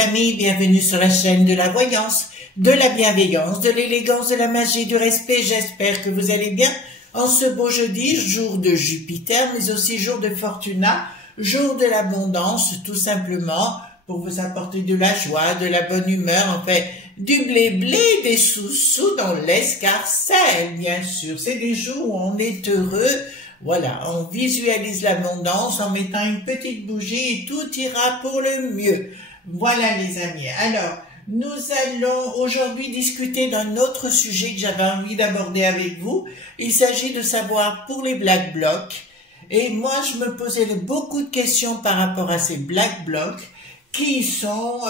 amis, bienvenue sur la chaîne de la voyance, de la bienveillance, de l'élégance, de la magie, du respect. J'espère que vous allez bien en ce beau jeudi, jour de Jupiter, mais aussi jour de Fortuna, jour de l'abondance, tout simplement, pour vous apporter de la joie, de la bonne humeur, en fait, du blé-blé, des sous-sous dans l'escarcelle, bien sûr. C'est des jours où on est heureux. Voilà, on visualise l'abondance en mettant une petite bougie et tout ira pour le mieux. Voilà les amis. Alors, nous allons aujourd'hui discuter d'un autre sujet que j'avais envie d'aborder avec vous. Il s'agit de savoir pour les Black Blocs. Et moi, je me posais beaucoup de questions par rapport à ces Black Blocs. Qui ils sont,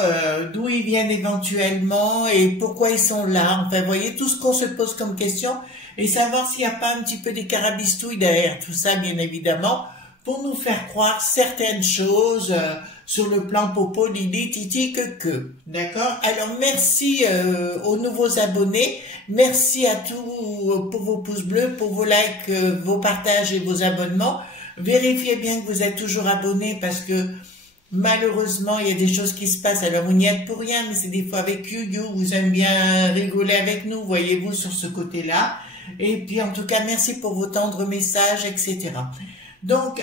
d'où ils viennent éventuellement et pourquoi ils sont là. Enfin, vous voyez, tout ce qu'on se pose comme question et savoir s'il n'y a pas un petit peu des carabistouilles derrière tout ça, bien évidemment, pour nous faire croire certaines choses sur le plan popo, lili, titi, que. D'accord? Alors, merci aux nouveaux abonnés. Merci à tous pour vos pouces bleus, pour vos likes, vos partages et vos abonnements. Vérifiez bien que vous êtes toujours abonnés parce que malheureusement, il y a des choses qui se passent. Alors, vous n'y êtes pour rien, mais c'est des fois avec You, vous aimez bien rigoler avec nous, voyez-vous, sur ce côté-là. Et puis, en tout cas, merci pour vos tendres messages, etc. Donc,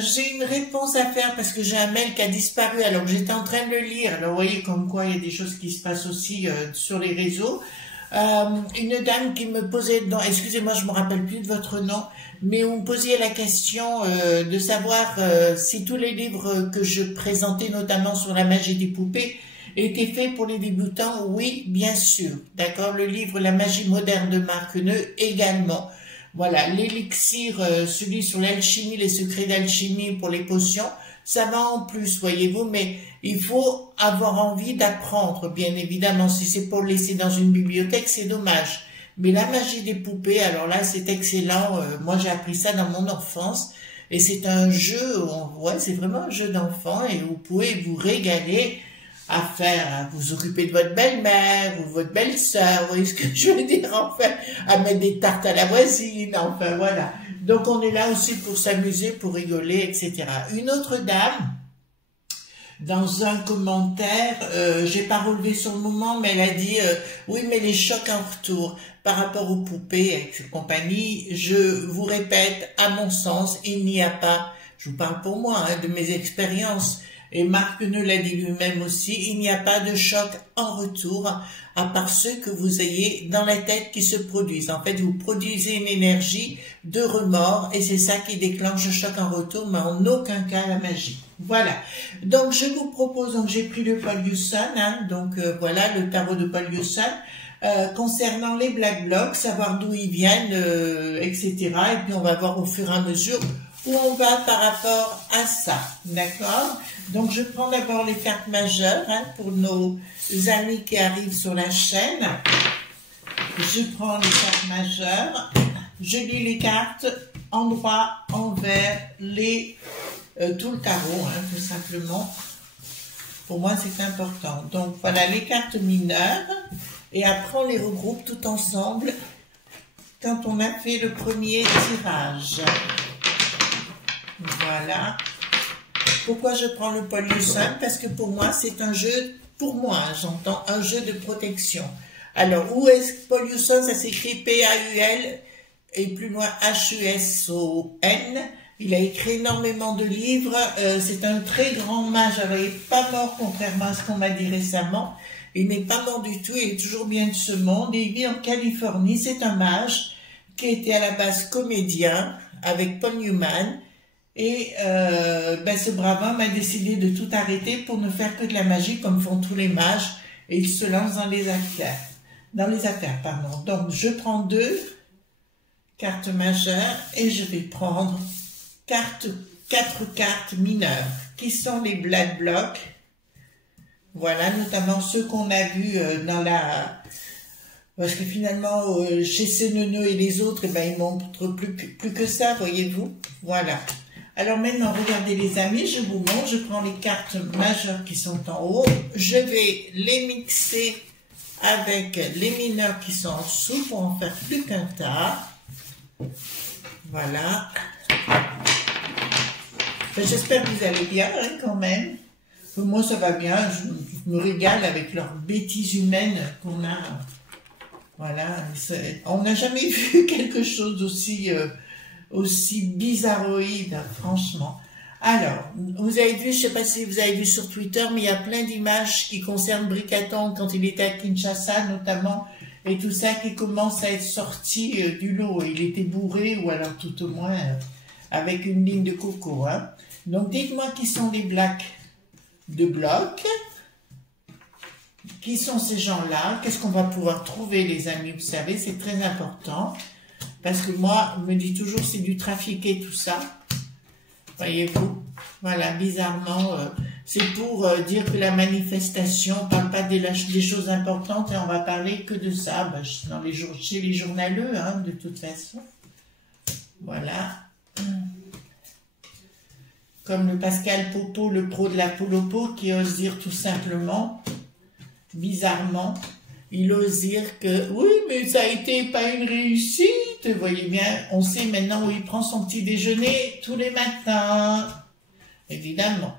j'ai une réponse à faire parce que j'ai un mail qui a disparu alors que j'étais en train de le lire. Alors, vous voyez comme quoi il y a des choses qui se passent aussi sur les réseaux. Une dame qui me posait, excusez-moi, je me rappelle plus de votre nom, mais vous me posiez la question de savoir si tous les livres que je présentais, notamment sur la magie des poupées, étaient faits pour les débutants. Oui, bien sûr. D'accord. Le livre La magie moderne de Marc Neu également. Voilà, l'élixir, celui sur l'alchimie, les secrets d'alchimie pour les potions, ça va en plus, voyez-vous, mais il faut avoir envie d'apprendre, bien évidemment. Si c'est pour le laisser dans une bibliothèque, c'est dommage. Mais la magie des poupées, alors là, c'est excellent. Moi, j'ai appris ça dans mon enfance. Et c'est un jeu, ouais, c'est vraiment un jeu d'enfant. Et vous pouvez vous régaler à faire, à vous occuper de votre belle-mère ou votre belle-sœur. Vous voyez ce que je veux dire, enfin, à mettre des tartes à la voisine, enfin, voilà. Donc, on est là aussi pour s'amuser, pour rigoler, etc. Une autre dame, dans un commentaire, j'ai pas relevé sur le moment, mais elle a dit oui, mais les chocs en retour par rapport aux poupées et compagnie, je vous répète, à mon sens, il n'y a pas, je vous parle pour moi, hein, de mes expériences, et Marc Neu l'a dit lui-même aussi, il n'y a pas de choc en retour, à part ceux que vous ayez dans la tête qui se produisent. En fait, vous produisez une énergie de remords, et c'est ça qui déclenche le choc en retour, mais en aucun cas la magie. Voilà. Donc, je vous propose, donc j'ai pris le Paul Husson, hein, donc voilà, le tarot de Paul Husson, concernant les Black Blocs, savoir d'où ils viennent, etc. Et puis, on va voir au fur et à mesure où on va par rapport à ça. D'accord? Donc, je prends d'abord les cartes majeures, hein, pour nos amis qui arrivent sur la chaîne. Je prends les cartes majeures. Je lis les cartes endroit, envers, tout le tarot, hein, tout simplement. Pour moi, c'est important. Donc, voilà les cartes mineures. Et après, on les regroupe tout ensemble quand on a fait le premier tirage. Voilà. Pourquoi je prends le Paul Husson? Parce que pour moi, c'est un jeu, pour moi, j'entends, un jeu de protection. Alors, où est-ce que Paul Husson? Ça s'écrit P-A-U-L et plus loin H-U-S-O-N. Il a écrit énormément de livres. C'est un très grand mage. Alors, il n'est pas mort, contrairement à ce qu'on m'a dit récemment. Il n'est pas mort du tout. Il est toujours bien de ce monde. Et il vit en Californie. C'est un mage qui était à la base comédien avec Paul Newman. Et ce brave homme a décidé de tout arrêter pour ne faire que de la magie comme font tous les mages. Et il se lance dans les affaires. Donc, je prends 2 cartes majeures et je vais prendre 4 cartes mineures qui sont les Black Blocs. Voilà, notamment ceux qu'on a vus dans la... Parce que finalement, chez Seneneux et les autres, eh ben, ils montrent plus que ça, voyez-vous. Voilà. Alors maintenant, regardez les amis, je vous montre, je prends les cartes majeures qui sont en haut, je vais les mixer avec les mineurs qui sont en dessous pour en faire plus qu'un tas. Voilà. J'espère que vous allez bien, hein, quand même. Moi, ça va bien. Je me régale avec leurs bêtises humaines qu'on a. Voilà. On n'a jamais vu quelque chose aussi bizarroïde, franchement. Alors, vous avez vu, je sais pas si vous avez vu sur Twitter, mais il y a plein d'images qui concernent Bricaton quand il était à Kinshasa, notamment, et tout ça qui commence à être sorti du lot. Il était bourré, ou alors tout au moins avec une ligne de coco. Hein. Donc, dites-moi qui sont les blacks de bloc. Qui sont ces gens-là? Qu'est-ce qu'on va pouvoir trouver, les amis? Vous savez, c'est très important. Parce que moi, on me dit toujours c'est du trafiqué, tout ça. Voyez-vous? Voilà, bizarrement, c'est pour dire que la manifestation ne parle pas des choses importantes et on va parler que de ça chez les journaleux, hein, de toute façon. Voilà. Comme le Pascal Popo, le pro de la Polopo, qui ose dire tout simplement, bizarrement, il ose dire que oui, mais ça a été pas une réussite. Vous voyez bien, on sait maintenant où il prend son petit déjeuner tous les matins. Évidemment.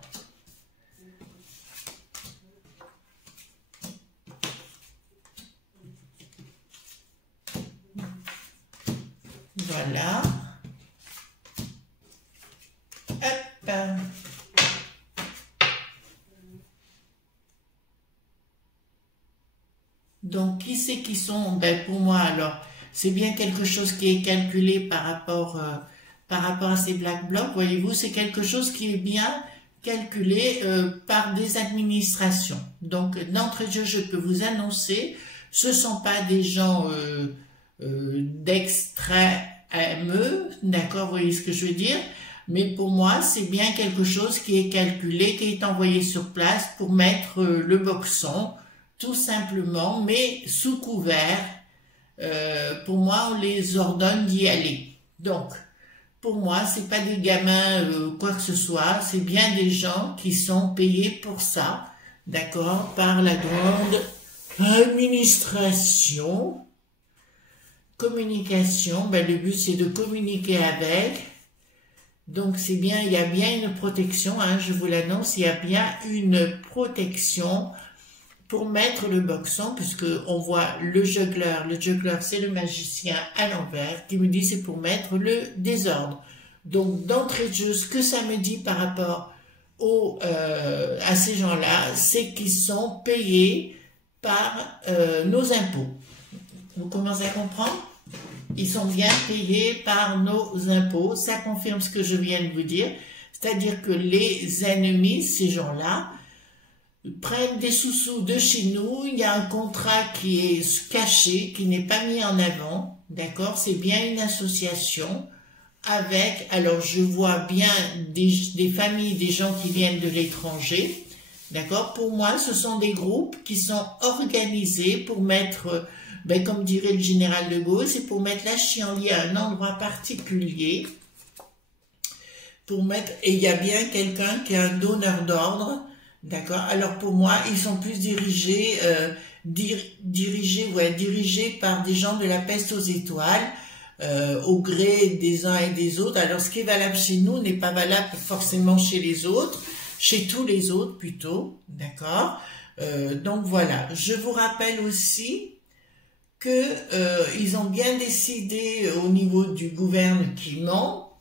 Voilà. Hop. Donc, qui c'est qui sont? Ben, pour moi, alors, c'est bien quelque chose qui est calculé par rapport à ces Black Blocs. Voyez-vous, c'est quelque chose qui est bien calculé par des administrations. Donc, d'entrée de jeu, je peux vous annoncer, ce ne sont pas des gens d'extrême, d'accord, vous voyez ce que je veux dire? Mais pour moi, c'est bien quelque chose qui est calculé, qui est envoyé sur place pour mettre le boxon, tout simplement, mais sous couvert. Pour moi, on les ordonne d'y aller. Donc, pour moi, c'est pas des gamins quoi que ce soit, c'est bien des gens qui sont payés pour ça, d'accord, par la grande administration. Communication, ben, le but c'est de communiquer avec. Donc c'est bien, il y a bien une protection, hein, je vous l'annonce, il y a bien une protection pour mettre le boxon, puisque on voit le juggler c'est le magicien à l'envers, qui me dit c'est pour mettre le désordre. Donc d'entrée de jeu, ce que ça me dit par rapport à ces gens-là, c'est qu'ils sont payés par nos impôts. Vous commencez à comprendre? Ils sont bien payés par nos impôts, ça confirme ce que je viens de vous dire, c'est-à-dire que les ennemis, ces gens-là, prennent des sous-sous de chez nous, il y a un contrat qui est caché, qui n'est pas mis en avant, d'accord? C'est bien une association avec, alors je vois bien des familles, des gens qui viennent de l'étranger, d'accord? Pour moi, ce sont des groupes qui sont organisés pour mettre, ben, comme dirait le général de Gaulle, c'est pour mettre la chienlit à un endroit particulier, pour mettre, et il y a bien quelqu'un qui est un donneur d'ordre. D'accord. Alors pour moi, ils sont plus dirigés par des gens de la peste aux étoiles, au gré des uns et des autres. Alors ce qui est valable chez nous n'est pas valable forcément chez les autres, chez tous les autres plutôt. D'accord. Donc voilà. Je vous rappelle aussi que ils ont bien décidé au niveau du gouvernement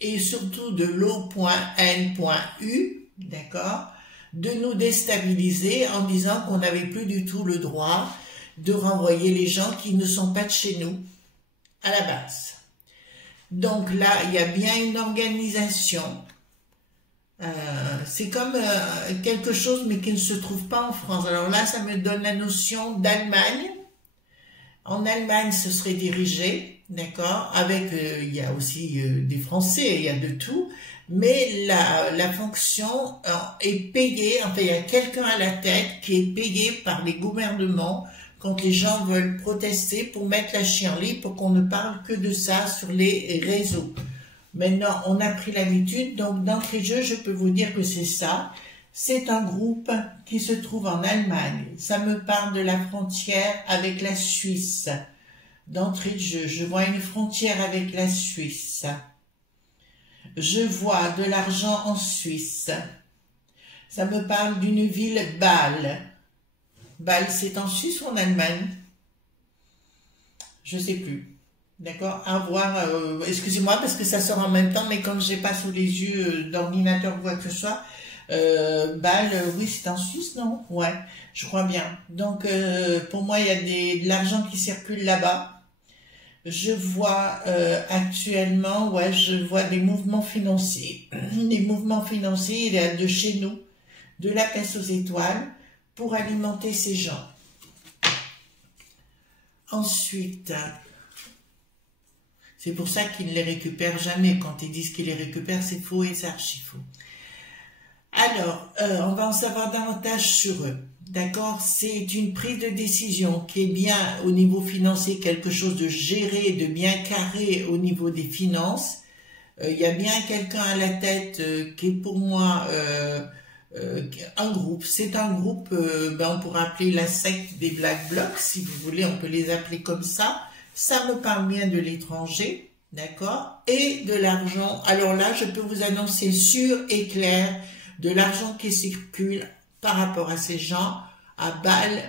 et surtout de l'O.N.U, d'accord, de nous déstabiliser en disant qu'on n'avait plus du tout le droit de renvoyer les gens qui ne sont pas de chez nous, à la base. Donc là, il y a bien une organisation. C'est comme quelque chose, mais qui ne se trouve pas en France. Alors là, ça me donne la notion d'Allemagne. En Allemagne, ce serait dirigé, d'accord, avec, il y a aussi des Français, il y a de tout, mais la fonction est payée, enfin il y a quelqu'un à la tête qui est payé par les gouvernements quand les gens veulent protester pour mettre la chienlit, pour qu'on ne parle que de ça sur les réseaux. Maintenant, on a pris l'habitude, donc d'entrée de jeu, je peux vous dire que c'est ça. C'est un groupe qui se trouve en Allemagne. Ça me parle de la frontière avec la Suisse. D'entrée de jeu, je vois une frontière avec la Suisse. Je vois de l'argent en Suisse. Ça me parle d'une ville, Bâle. Bâle, c'est en Suisse ou en Allemagne? Je sais plus. D'accord, à voir, excusez-moi parce que ça sort en même temps, mais comme j'ai pas sous les yeux d'ordinateur ou quoi que ce soit, Bâle, oui, c'est en Suisse, non? Ouais, je crois bien. Donc, pour moi, il y a de l'argent qui circule là-bas. Je vois actuellement, ouais, je vois des mouvements financiers. Des mouvements financiers, il y a de chez nous, de la peste aux étoiles, pour alimenter ces gens. Ensuite... C'est pour ça qu'ils ne les récupèrent jamais. Quand ils disent qu'ils les récupèrent, c'est faux et c'est archi faux. Alors, on va en savoir davantage sur eux. D'accord? C'est une prise de décision qui est bien au niveau financier, quelque chose de géré, de bien carré au niveau des finances. Il y a bien quelqu'un à la tête qui est pour moi un groupe. C'est un groupe, on pourrait appeler la secte des Black Blocs, si vous voulez, on peut les appeler comme ça. Ça me parle bien de l'étranger, d'accord, et de l'argent. Alors là, je peux vous annoncer sûr et clair de l'argent qui circule par rapport à ces gens à Bâle,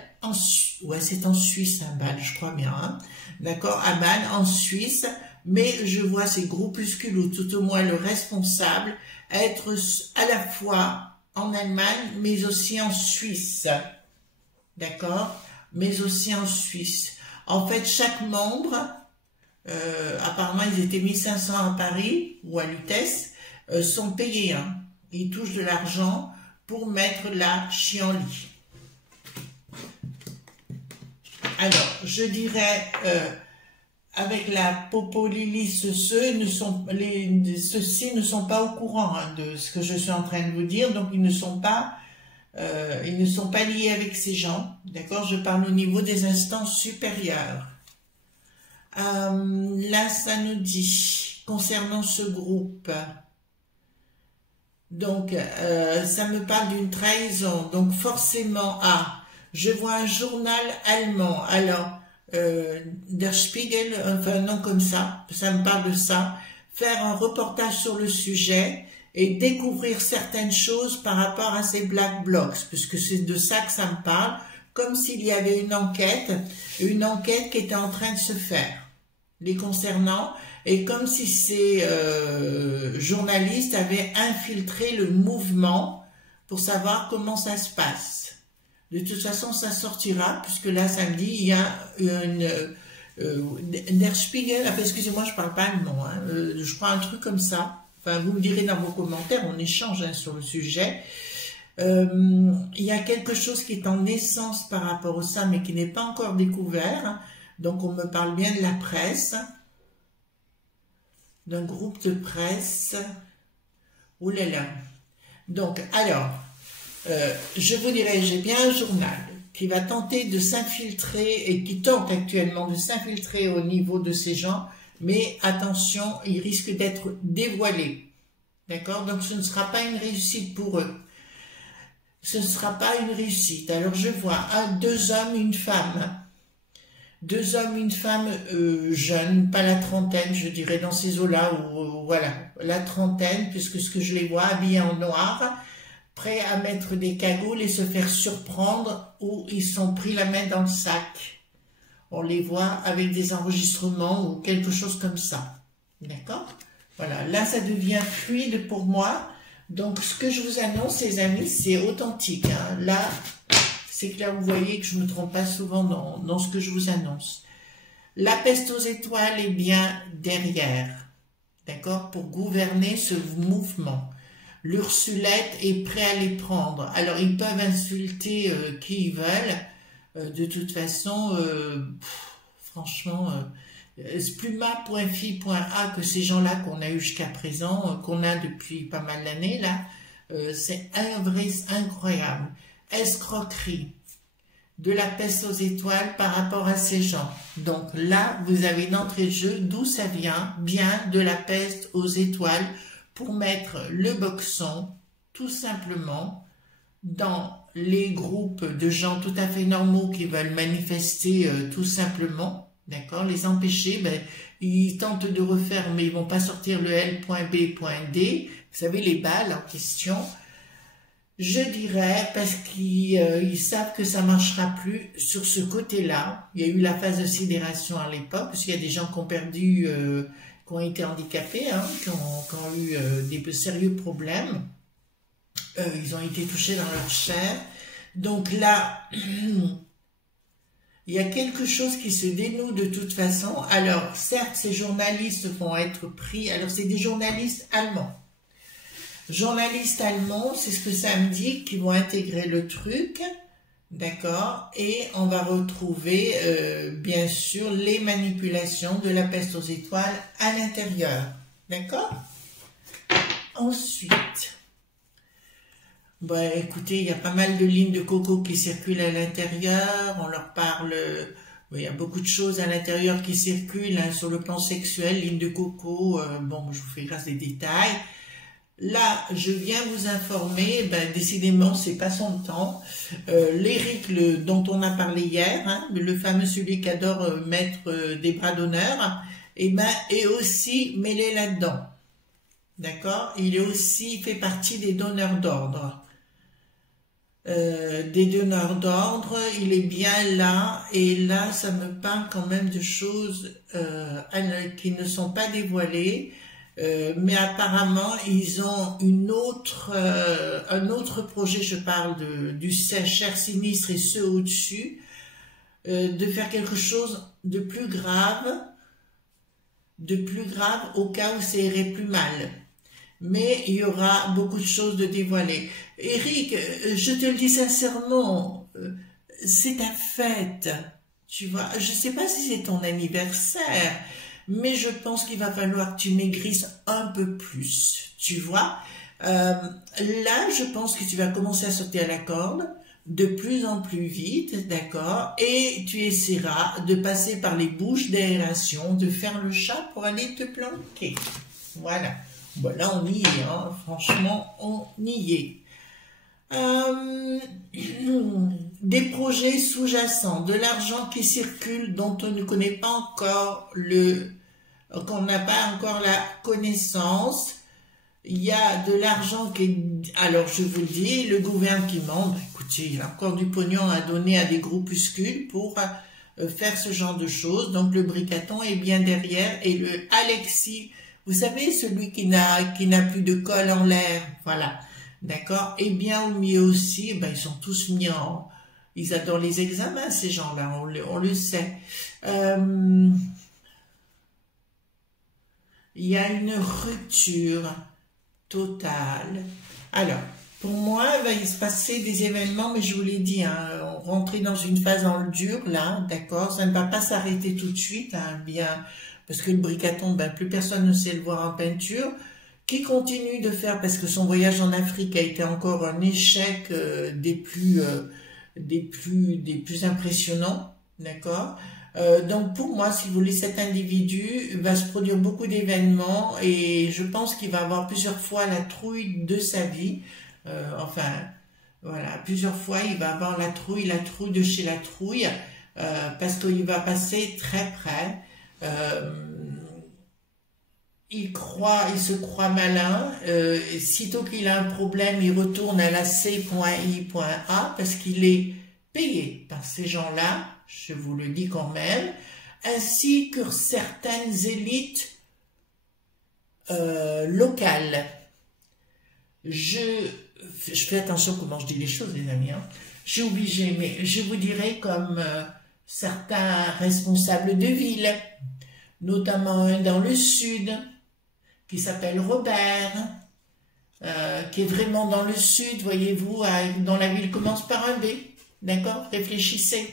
ouais, c'est en Suisse, hein, Bâle, je crois bien, hein, d'accord, à Bâle, en Suisse, mais je vois ces groupuscules, ou tout au moins le responsable, être à la fois en Allemagne, mais aussi en Suisse, d'accord, mais aussi en Suisse. En fait, chaque membre, apparemment ils étaient 1500 à Paris ou à Lutèce, sont payés. Hein. Ils touchent de l'argent pour mettre la chienlit. Alors, je dirais, avec la Popolilis, ceux-ci ne sont pas au courant hein, de ce que je suis en train de vous dire, donc ils ne sont pas liés avec ces gens, d'accord? Je parle au niveau des instances supérieures. Là, ça nous dit, concernant ce groupe, donc, ça me parle d'une trahison, donc forcément, je vois un journal allemand, alors, Der Spiegel, enfin, un nom comme ça me parle de ça, faire un reportage sur le sujet, et découvrir certaines choses par rapport à ces Black Blocs, puisque c'est de ça que ça me parle, comme s'il y avait une enquête qui était en train de se faire, les concernant, et comme si ces journalistes avaient infiltré le mouvement pour savoir comment ça se passe. De toute façon, ça sortira, puisque là, samedi, il y a Der Spiegel, excusez-moi, je parle pas allemand, hein, je crois un truc comme ça. Enfin, vous me direz dans vos commentaires, on échange hein, sur le sujet. Il y a quelque chose qui est en naissance par rapport à ça, mais qui n'est pas encore découvert. Donc, on me parle bien de la presse, d'un groupe de presse. Ouh là là. Donc, alors, je vous dirais, j'ai bien un journal qui va tenter de s'infiltrer et qui tente actuellement de s'infiltrer au niveau de ces gens. Mais attention, il risque d'être dévoilé. D'accord? Donc ce ne sera pas une réussite pour eux. Ce ne sera pas une réussite. Alors je vois deux hommes, une femme. Deux hommes, une femme jeune, pas la trentaine, je dirais dans ces eaux-là, ou voilà, la trentaine, puisque ce que je les vois habillés en noir, prêts à mettre des cagoules et se faire surprendre, ou ils sont pris la main dans le sac. On les voit avec des enregistrements ou quelque chose comme ça. D'accord? Voilà, là ça devient fluide pour moi. Donc ce que je vous annonce, les amis, c'est authentique. Hein. Là, c'est clair, vous voyez que je ne me trompe pas souvent dans ce que je vous annonce. La peste aux étoiles est bien derrière. D'accord? Pour gouverner ce mouvement. L'Ursulette est prêt à les prendre. Alors ils peuvent insulter qui ils veulent. De toute façon, franchement, pluma.fi.a que ces gens-là qu'on a eu jusqu'à présent, qu'on a depuis pas mal d'années, là, c'est incroyable. Escroquerie de la peste aux étoiles par rapport à ces gens. Donc là, vous avez d'entrée de jeu d'où ça vient, bien de la peste aux étoiles, pour mettre le boxon, tout simplement, dans les groupes de gens tout à fait normaux qui veulent manifester tout simplement, d'accord, les empêcher, ils tentent de refaire, mais ils vont pas sortir le L.B.D, vous savez, les balles en question, Je dirais parce qu'ils savent que ça marchera plus sur ce côté-là. Il y a eu la phase de sidération à l'époque, parce qu'il y a des gens qui ont perdu, qui ont été handicapés, hein, qui ont eu des sérieux problèmes. Ils ont été touchés dans leur chair. Donc là, il y a quelque chose qui se dénoue de toute façon. Alors, certes, ces journalistes vont être pris. Alors, c'est des journalistes allemands. Journalistes allemands, c'est ce que ça me dit, qui vont intégrer le truc, d'accord, et on va retrouver, bien sûr, les manipulations de la peste aux étoiles à l'intérieur, d'accord. Ensuite, bah, écoutez, il y a pas mal de lignes de coco qui circulent à l'intérieur, on leur parle, il y a beaucoup de choses à l'intérieur qui circulent, hein, sur le plan sexuel, lignes de coco, bon, je vous fais grâce des détails. Là, je viens vous informer, ben, décidément, c'est pas son temps. L'Éric, dont on a parlé hier, hein, le fameux celui qui adore mettre des bras d'honneur, et ben, est aussi mêlé là-dedans. D'accord? Il est aussi, fait partie des donneurs d'ordre. Des donneurs d'ordre, il est bien là, et là, ça me parle quand même de choses qui ne sont pas dévoilées. Mais apparemment, ils ont un autre projet, je parle du cher sinistre et ceux au-dessus, de faire quelque chose de plus grave au cas où ça irait plus mal. Mais il y aura beaucoup de choses de dévoilées. Eric, je te le dis sincèrement, c'est ta fête, tu vois. Je sais pas si c'est ton anniversaire, mais je pense qu'il va falloir que tu maigrisses un peu plus, tu vois. Là, je pense que tu vas commencer à sauter à la corde de plus en plus vite, d'accord, et tu essaieras de passer par les bouches d'aération, de faire le chat pour aller te planquer. Voilà. Bon, là, on y est, hein. Franchement, on y est. Des projets sous-jacents, de l'argent qui circule dont on ne connaît pas encore qu'on n'a pas encore la connaissance. Il y a de l'argent qui est, alors je vous le dis, le gouvernement, écoutez, il a encore du pognon à donner à des groupuscules pour faire ce genre de choses. Donc le Bricaton est bien derrière, et le Alexis, vous savez, celui qui n'a plus de colle en l'air, voilà, d'accord, et bien au milieu aussi, ben, ils sont tous mis en, ils adorent les examens, ces gens-là, on le sait. Il y a une rupture totale. Alors, pour moi, il va y se passer des événements, mais je vous l'ai dit, hein, on rentrait dans une phase en dur, là, d'accord, ça ne va pas s'arrêter tout de suite, hein, bien, parce que le Bricaton, ben, plus personne ne sait le voir en peinture, qui continue de faire, parce que son voyage en Afrique a été encore un échec des plus impressionnants, d'accord. Donc pour moi, si vous voulez, cet individu va se produire beaucoup d'événements, et je pense qu'il va avoir plusieurs fois la trouille de sa vie. Enfin, voilà, plusieurs fois il va avoir la trouille de chez la trouille, parce qu'il va passer très près. Il se croit malin. Sitôt qu'il a un problème, il retourne à la C.I.A parce qu'il est payé par ces gens-là, je vous le dis quand même, ainsi que certaines élites locales. Je fais attention comment je dis les choses, les amis, hein. Je suis obligée, mais je vous dirais comme certains responsables de ville, notamment un dans le sud, qui s'appelle Robert, qui est vraiment dans le sud, voyez-vous, dont la ville commence par un B, d'accord? Réfléchissez.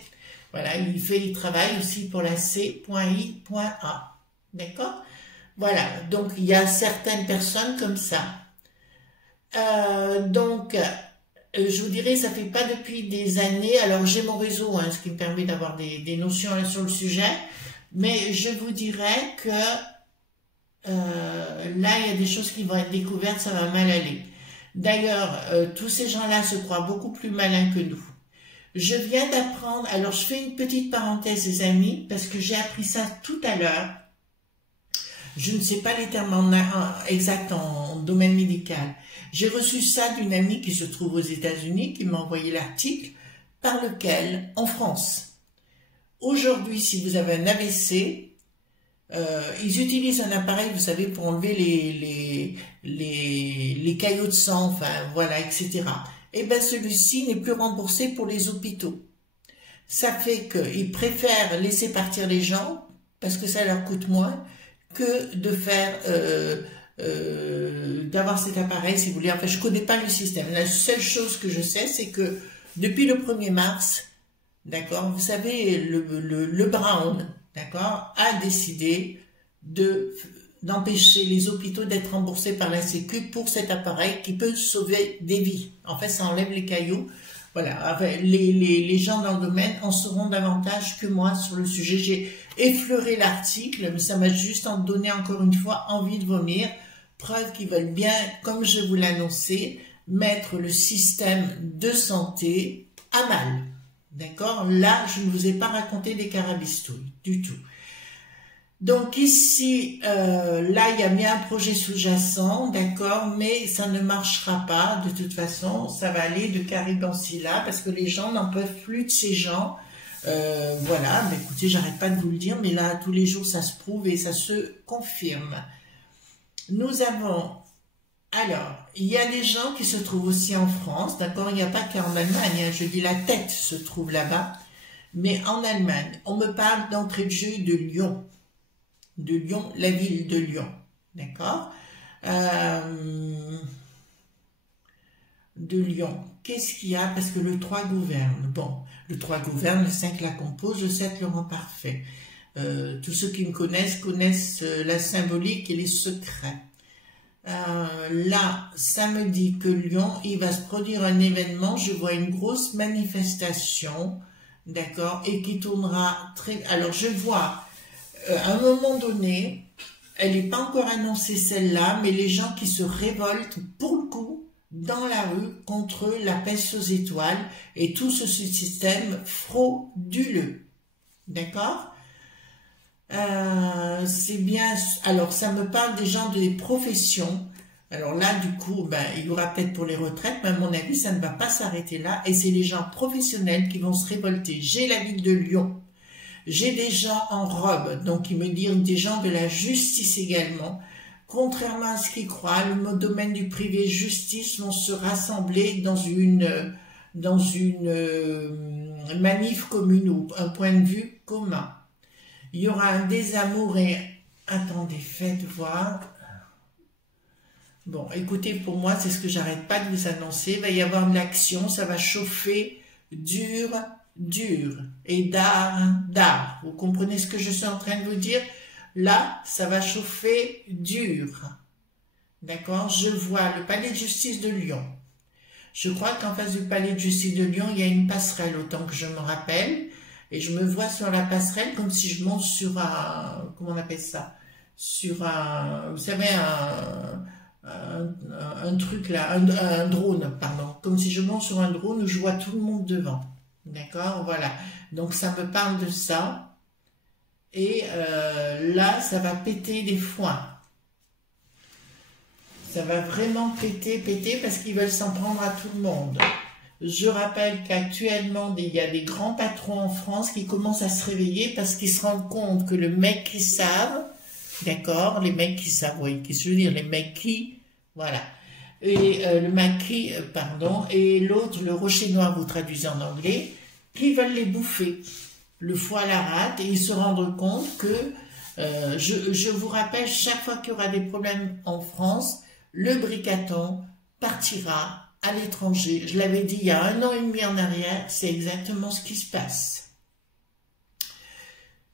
Voilà, il travaille aussi pour la C.I.A, d'accord? Voilà, donc il y a certaines personnes comme ça. Donc, je vous dirais, ça fait pas depuis des années, alors j'ai mon réseau, hein, ce qui me permet d'avoir des notions sur le sujet, mais je vous dirais que là, il y a des choses qui vont être découvertes, ça va mal aller. D'ailleurs, tous ces gens-là se croient beaucoup plus malins que nous. Je viens d'apprendre, alors je fais une petite parenthèse, les amis, parce que j'ai appris ça tout à l'heure. Je ne sais pas les termes exacts en domaine médical. J'ai reçu ça d'une amie qui se trouve aux États-Unis, qui m'a envoyé l'article, par lequel, en France, aujourd'hui, si vous avez un AVC, ils utilisent un appareil, vous savez, pour enlever les caillots de sang, enfin, voilà, etc. Et bien, celui-ci n'est plus remboursé pour les hôpitaux. Ça fait qu'ils préfèrent laisser partir les gens, parce que ça leur coûte moins, que de faire, d'avoir cet appareil, si vous voulez. Enfin, je connais pas le système. La seule chose que je sais, c'est que depuis le 1er mars, d'accord, vous savez, le Brown, d'accord, a décidé d'empêcher les hôpitaux d'être remboursés par la Sécu pour cet appareil qui peut sauver des vies. En fait, ça enlève les caillots. Voilà, les gens dans le domaine en sauront davantage que moi sur le sujet. J'ai effleuré l'article, mais ça m'a juste donné encore une fois envie de vomir. Preuve qu'ils veulent bien, comme je vous l'annonçais, mettre le système de santé à mal. D'accord? Là, je ne vous ai pas raconté des carabistouilles, du tout. Donc ici, là, il y a bien un projet sous-jacent, d'accord, mais ça ne marchera pas. De toute façon, ça va aller de Caribancilla parce que les gens n'en peuvent plus de ces gens. Voilà, mais écoutez, j'arrête pas de vous le dire, mais là, tous les jours, ça se prouve et ça se confirme. Nous avons, alors, il y a des gens qui se trouvent aussi en France, d'accord, il n'y a pas qu'en Allemagne, hein, je dis la tête se trouve là-bas, mais en Allemagne, on me parle d'entrée de jeu de Lyon. De Lyon, la ville de Lyon, d'accord, de Lyon. Qu'est-ce qu'il y a? Parce que le 3 gouverne. Bon, le 3 gouverne, le 5 la compose, le 7 le rend parfait. Tous ceux qui me connaissent la symbolique et les secrets. Là, ça me dit que Lyon, il va se produire un événement, je vois une grosse manifestation, d'accord, et qui tournera très... Alors, je vois... à un moment donné, elle n'est pas encore annoncée celle-là, mais les gens qui se révoltent pour le coup dans la rue contre la peste aux étoiles et tout ce système frauduleux. D'accord? C'est bien. Alors, ça me parle des gens des professions. Alors là, du coup, ben, il y aura peut-être pour les retraites, mais à mon avis, ça ne va pas s'arrêter là. Et c'est les gens professionnels qui vont se révolter. J'ai la ville de Lyon. J'ai des gens en robe, donc ils me disent des gens de la justice également. Contrairement à ce qu'ils croient, le domaine du privé justice vont se rassembler dans une manif commune ou un point de vue commun. Il y aura un désamour et... Attendez, faites voir. Bon, écoutez, pour moi, c'est ce que j'arrête pas de vous annoncer. Il va y avoir de l'action, ça va chauffer dur et d'art. Vous comprenez ce que je suis en train de vous dire? Là, ça va chauffer dur. D'accord? Je vois le palais de justice de Lyon. Je crois qu'en face du palais de justice de Lyon, il y a une passerelle, autant que je me rappelle. Et je me vois sur la passerelle comme si je monte sur un... Comment on appelle ça? Sur un... Vous savez, un truc là, un drone, pardon. Comme si je monte sur un drone où je vois tout le monde devant. D'accord, voilà. Donc, ça me parle de ça. Et là, ça va péter des foins. Ça va vraiment péter parce qu'ils veulent s'en prendre à tout le monde. Je rappelle qu'actuellement, il y a des grands patrons en France qui commencent à se réveiller parce qu'ils se rendent compte que le mec qui savent, d'accord, les mecs qui savent, oui, je veux dire, les mecs qui, voilà. Et le maquis, pardon, et l'autre, le rocher noir, vous traduisez en anglais, qui veulent les bouffer, le foie à la rate, et ils se rendent compte que, je vous rappelle, chaque fois qu'il y aura des problèmes en France, le bricaton partira à l'étranger. Je l'avais dit il y a 1 an et demi en arrière, c'est exactement ce qui se passe.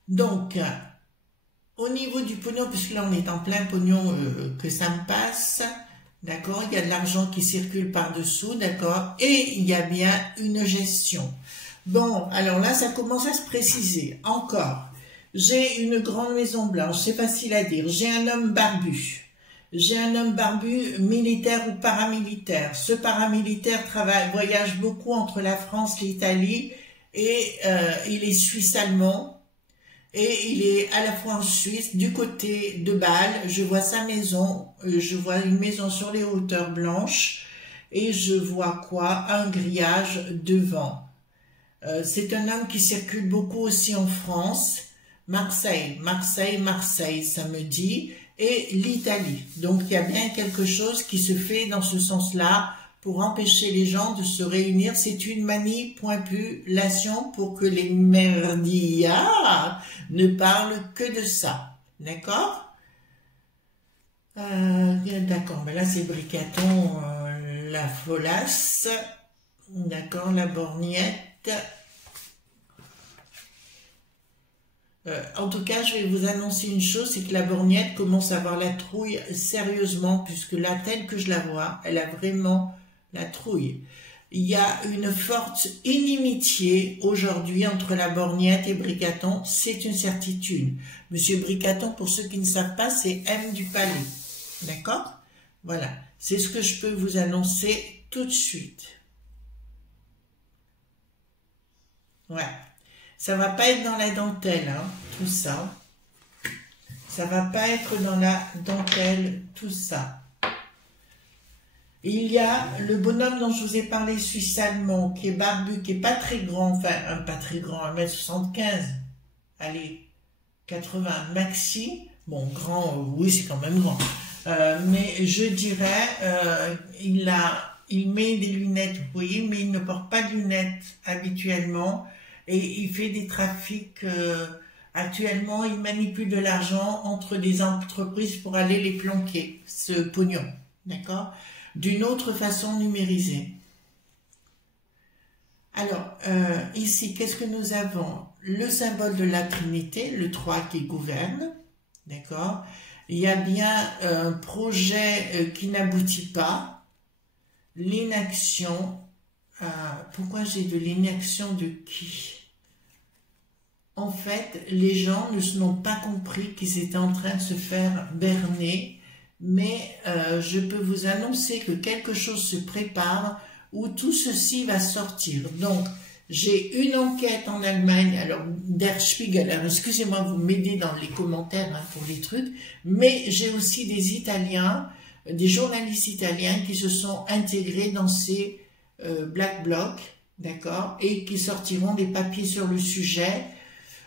Donc, au niveau du pognon, puisque là on est en plein pognon, que ça me passe... D'accord, il y a de l'argent qui circule par-dessous, d'accord, et il y a bien une gestion. Bon, alors là, ça commence à se préciser. Encore, j'ai une grande maison blanche, c'est facile à dire. J'ai un homme barbu. J'ai un homme barbu, militaire ou paramilitaire. Ce paramilitaire voyage beaucoup entre la France, l'Italie, et il est suisse-allemand. Et il est à la fois en Suisse, du côté de Bâle. Je vois sa maison, je vois une maison sur les hauteurs blanches et je vois quoi? Un grillage devant. C'est un homme qui circule beaucoup aussi en France. Marseille, ça me dit, et l'Italie. Donc il y a bien quelque chose qui se fait dans ce sens-là pour empêcher les gens de se réunir. C'est une manipulation pour que les merdias ne parlent que de ça. D'accord? D'accord, mais là c'est Bricaton, la Folasse. D'accord, la Borgnette. En tout cas, je vais vous annoncer une chose, c'est que la Borgnette commence à avoir la trouille sérieusement, puisque là, telle que je la vois, elle a vraiment la trouille. Il y a une forte inimitié aujourd'hui entre la Borgnette et Bricaton, c'est une certitude. Monsieur Bricaton, pour ceux qui ne savent pas, c'est M du Palais. D'accord? Voilà, c'est ce que je peux vous annoncer tout de suite. Ouais. Ça va pas être dans la dentelle, hein, tout ça. Ça va pas être dans la dentelle, tout ça. Il y a le bonhomme dont je vous ai parlé, suisse allemand, qui est barbu, qui est pas très grand, enfin, pas très grand, 1m75, allez, 80 maxi. Bon, grand, oui, c'est quand même grand. Mais je dirais, il met des lunettes, vous voyez, mais il ne porte pas de lunettes habituellement. Et il fait des trafics, actuellement, il manipule de l'argent entre des entreprises pour aller les planquer, ce pognon, d'accord? D'une autre façon numérisée. Alors, ici, qu'est-ce que nous avons? Le symbole de la Trinité, le 3 qui gouverne, d'accord? Il y a bien un projet qui n'aboutit pas, l'inaction. Pourquoi j'ai de l'inaction de qui? En fait, les gens n'ont pas compris qu'ils étaient en train de se faire berner, mais je peux vous annoncer que quelque chose se prépare où tout ceci va sortir. Donc, j'ai une enquête en Allemagne, alors Der Spiegel, alors excusez-moi, vous m'aidez dans les commentaires hein, pour les trucs, mais j'ai aussi des Italiens, des journalistes italiens qui se sont intégrés dans ces Black Blocs, d'accord, et qui sortiront des papiers sur le sujet.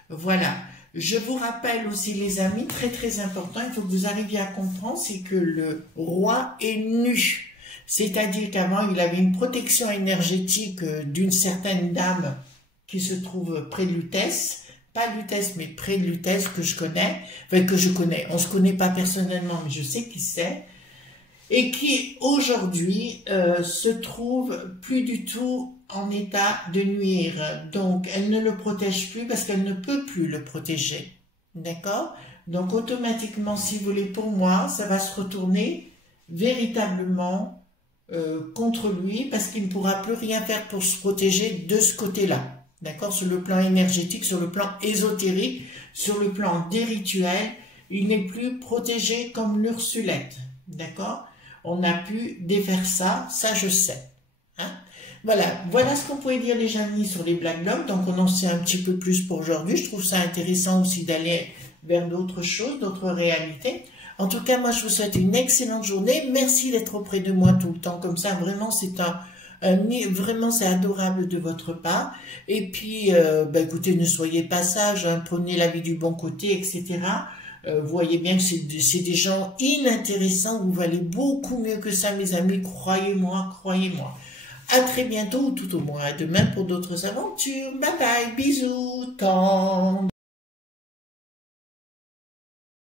Voilà. Je vous rappelle aussi, les amis, très très important, il faut que vous arriviez à comprendre, c'est que le roi est nu. C'est-à-dire qu'avant, il avait une protection énergétique d'une certaine dame qui se trouve près de Lutèce. Pas Lutèce, mais près de Lutèce, que je connais. Enfin, que je connais. On ne se connaît pas personnellement, mais je sais qui c'est. Et qui, aujourd'hui, se trouve plus du tout en état de nuire. Donc, elle ne le protège plus parce qu'elle ne peut plus le protéger. D'accord? Donc, automatiquement, si vous voulez, pour moi, ça va se retourner véritablement contre lui parce qu'il ne pourra plus rien faire pour se protéger de ce côté-là. D'accord? Sur le plan énergétique, sur le plan ésotérique, sur le plan des rituels, il n'est plus protégé comme l'Ursulette. D'accord? On a pu défaire ça, ça je sais. Hein? Voilà ce qu'on pouvait dire les amis sur les Black Blocs. Donc on en sait un petit peu plus pour aujourd'hui. Je trouve ça intéressant aussi d'aller vers d'autres choses, d'autres réalités. En tout cas, moi je vous souhaite une excellente journée. Merci d'être auprès de moi tout le temps comme ça. Vraiment, c'est vraiment c'est adorable de votre part. Et puis, écoutez, ne soyez pas sages, hein, prenez la vie du bon côté, etc. Vous voyez bien que c'est des gens inintéressants. Vous valez beaucoup mieux que ça, mes amis. Croyez-moi, croyez-moi. À très bientôt, ou tout au moins à demain pour d'autres aventures. Bye bye, bisous, tendre.